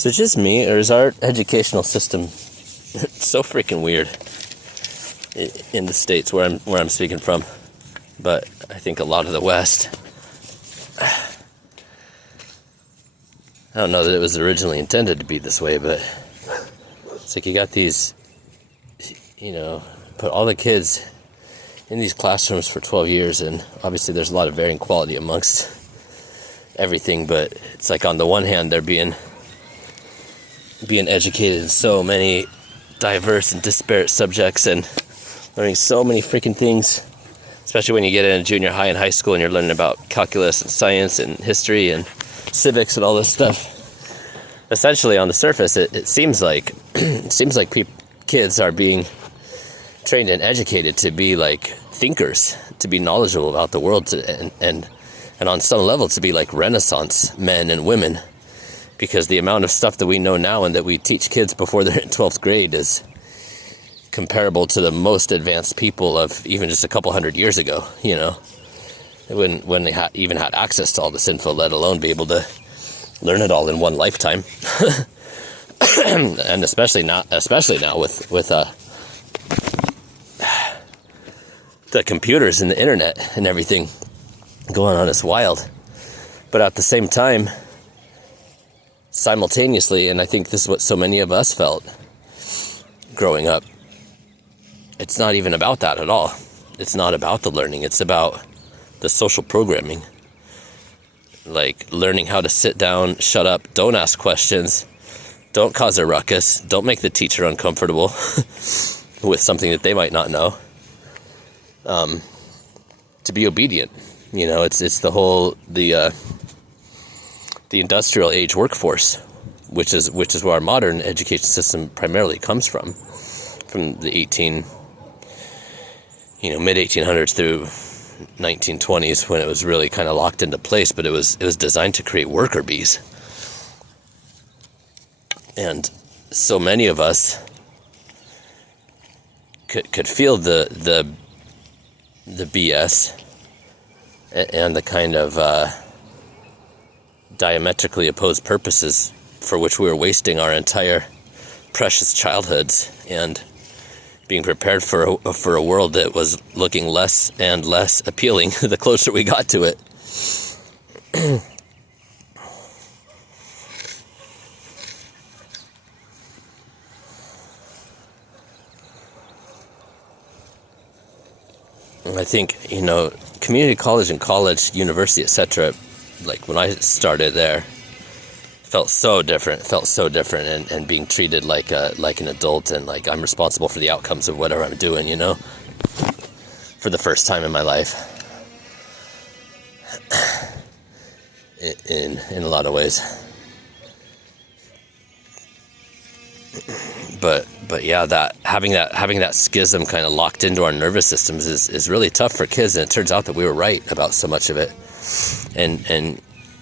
Is it just me, or is our educational system so freaking weird in the States where I'm speaking from? But I think a lot of the West, I don't know that it was originally intended to be this way, but it's like you got these, put all the kids in these classrooms for 12 years, and obviously there's a lot of varying quality amongst everything, but it's like on the one hand they're being educated in so many diverse and disparate subjects and learning so many freaking things, especially when you get into junior high and high school and you're learning about calculus and science and history and civics and all this stuff. Essentially on the surface it seems like kids are being trained and educated to be like thinkers, to be knowledgeable about the world, and on some level to be like Renaissance men and women, because the amount of stuff that we know now and that we teach kids before they're in 12th grade is comparable to the most advanced people of even just a couple hundred years ago, when they even had access to all this info, let alone be able to learn it all in one lifetime. And especially now with the computers and the internet and everything going on, it's wild. But at the same time, simultaneously, and I think this is what so many of us felt growing up, it's not even about that at all. It's not about the learning. It's about the social programming. Like learning how to sit down, shut up, don't ask questions, don't cause a ruckus, don't make the teacher uncomfortable with something that they might not know. To be obedient. It's the whole the industrial age workforce, which is where our modern education system primarily comes from the mid 1800s through 1920s, when it was really kind of locked into place, but it was designed to create worker bees. And so many of us could feel the BS and the kind of diametrically opposed purposes for which we were wasting our entire precious childhoods and being prepared for a world that was looking less and less appealing the closer we got to it. I think, community college and college, university, etc., like when I started there, felt so different, and being treated like an adult, and like I'm responsible for the outcomes of whatever I'm doing, for the first time in my life, in a lot of ways. But yeah, that having that schism kind of locked into our nervous systems is really tough for kids, and it turns out that we were right about so much of it, and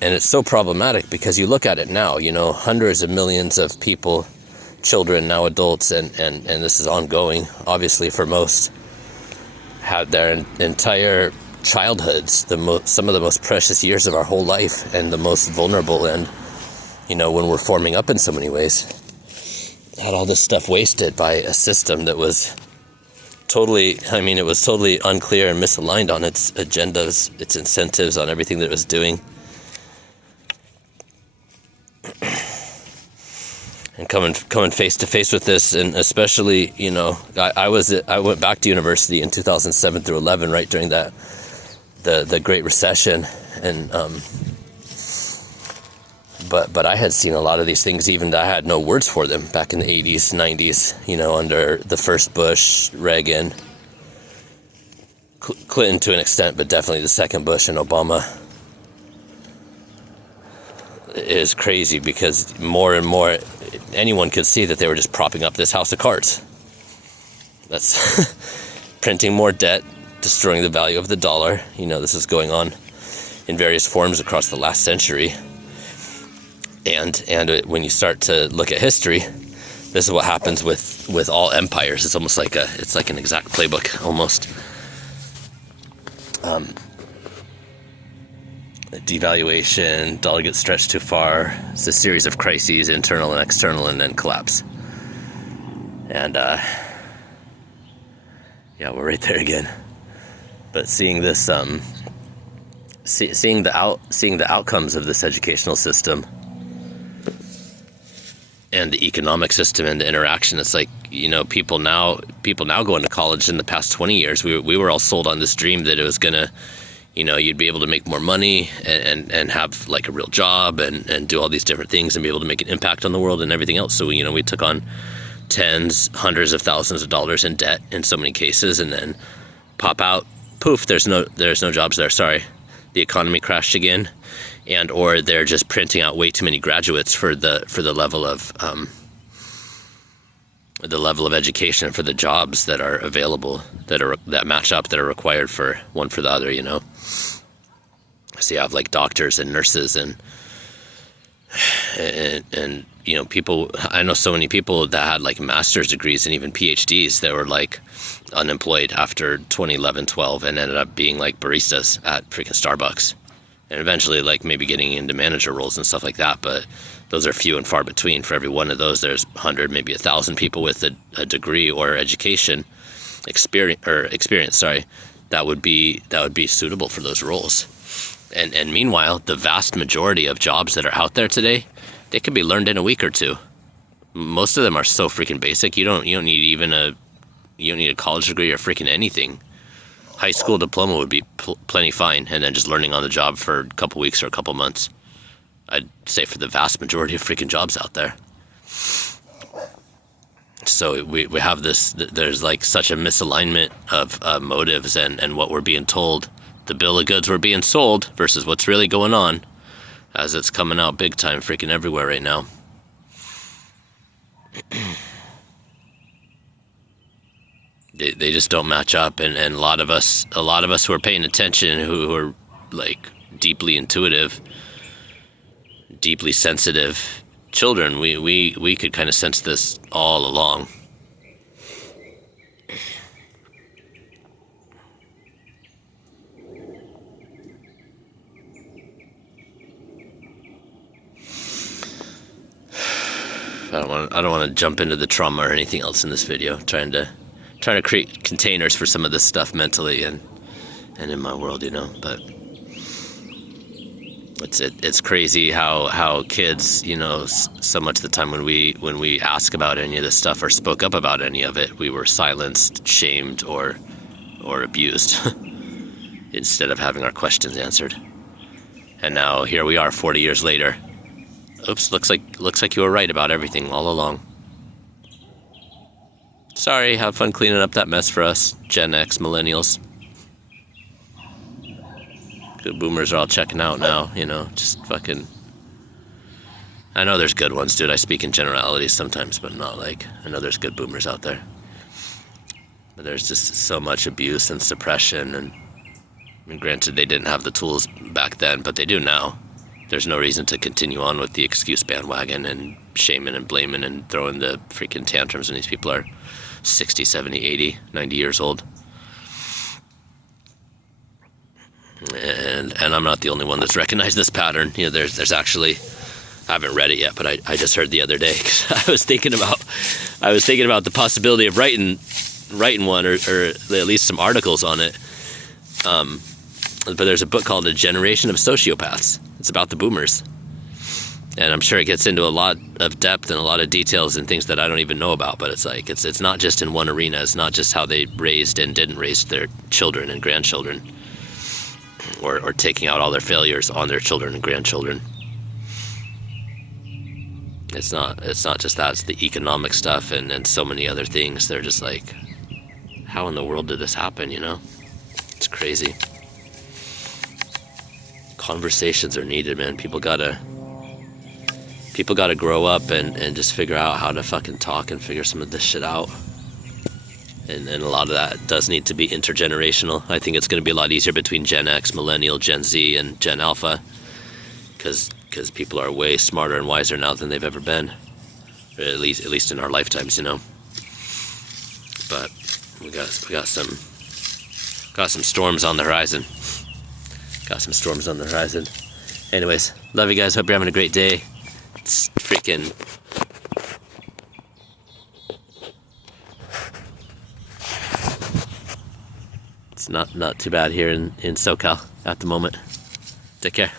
it's so problematic because you look at it now, hundreds of millions of people, children, now adults, and this is ongoing, obviously, for most, had their entire childhoods, some of the most precious years of our whole life, and the most vulnerable, and when we're forming up in so many ways, had all this stuff wasted by a system that was totally unclear and misaligned on its agendas, its incentives, on everything that it was doing. And coming face to face with this, and especially, I went back to university in 2007 through 11, right during the Great Recession, and but I had seen a lot of these things, even I had no words for them back in the 80s, 90s, under the first Bush, Reagan, Clinton to an extent, but definitely the second Bush and Obama. Is crazy because more and more anyone could see that they were just propping up this house of cards. That's printing more debt, destroying the value of the dollar. This is going on in various forms across the last century. And when you start to look at history, this is what happens with all empires. It's almost like an exact playbook almost. devaluation, dollar gets stretched too far. It's a series of crises, internal and external, and then collapse. And yeah, we're right there again. But seeing this, seeing the outcomes of this educational system and the economic system and the interaction, it's like, people now going to college in the past 20 years, we were all sold on this dream that it was gonna, you'd be able to make more money and have like a real job and do all these different things and be able to make an impact on the world and everything else. So we took on tens, hundreds of thousands of dollars in debt in so many cases, and then pop out, poof, there's no jobs there. Sorry, the economy crashed again, and or they're just printing out way too many graduates for the level of education, for the jobs that are available, that match up, that are required for one for the other. So you have like doctors and nurses and people. I know so many people that had like master's degrees and even PhDs that were like unemployed after 2011, 12, and ended up being like baristas at freaking Starbucks, and eventually like maybe getting into manager roles and stuff like that. But those are few and far between. For every one of those, there's 100, maybe 1,000 people with a degree or education experience. Sorry, that would be suitable for those roles. And meanwhile, the vast majority of jobs that are out there today, they can be learned in a week or two. Most of them are so freaking basic. You don't need a college degree or freaking anything. High school diploma would be plenty fine, and then just learning on the job for a couple weeks or a couple months. I'd say for the vast majority of freaking jobs out there. So we have this, there's like such a misalignment of motives and what we're being told. The bill of goods we're being sold versus what's really going on, as it's coming out big time freaking everywhere right now. They just don't match up, and a lot of us who are paying attention, who are like deeply intuitive, deeply sensitive children, we could kind of sense this all along. I don't want to jump into the trauma or anything else in this video. Trying to create containers for some of this stuff mentally and in my world, but it's crazy how kids, so much of the time when we ask about any of this stuff or spoke up about any of it, we were silenced, shamed, or abused instead of having our questions answered. And now here we are 40 years later. Oops, looks like you were right about everything all along. Sorry, have fun cleaning up that mess for us, Gen X millennials. Good boomers are all checking out now, just fucking... I know there's good ones, dude. I speak in generalities sometimes, but not like... I know there's good boomers out there. But there's just so much abuse and suppression, and I mean, granted, they didn't have the tools back then, but they do now. There's no reason to continue on with the excuse bandwagon and shaming and blaming and throwing the freaking tantrums when these people are 60, 70, 80, 90 years old. And I'm not the only one that's recognized this pattern. There's actually, I haven't read it yet, but I just heard the other day, because I was thinking about the possibility of writing one or at least some articles on it. But there's a book called A Generation of Sociopaths. It's about the boomers. And I'm sure it gets into a lot of depth and a lot of details and things that I don't even know about, but it's like, it's not just in one arena. It's not just how they raised and didn't raise their children and grandchildren, or taking out all their failures on their children and grandchildren. It's not just that, it's the economic stuff and so many other things. They're just like, how in the world did this happen, It's crazy. Conversations are needed, man. People gotta grow up and just figure out how to fucking talk and figure some of this shit out. And a lot of that does need to be intergenerational. I think it's going to be a lot easier between Gen X, Millennial, Gen Z, and Gen Alpha, because people are way smarter and wiser now than they've ever been, at least in our lifetimes, But we got some storms on the horizon. Got some storms on the horizon. Anyways, love you guys. Hope you're having a great day. It's freaking... It's not too bad here in SoCal at the moment. Take care.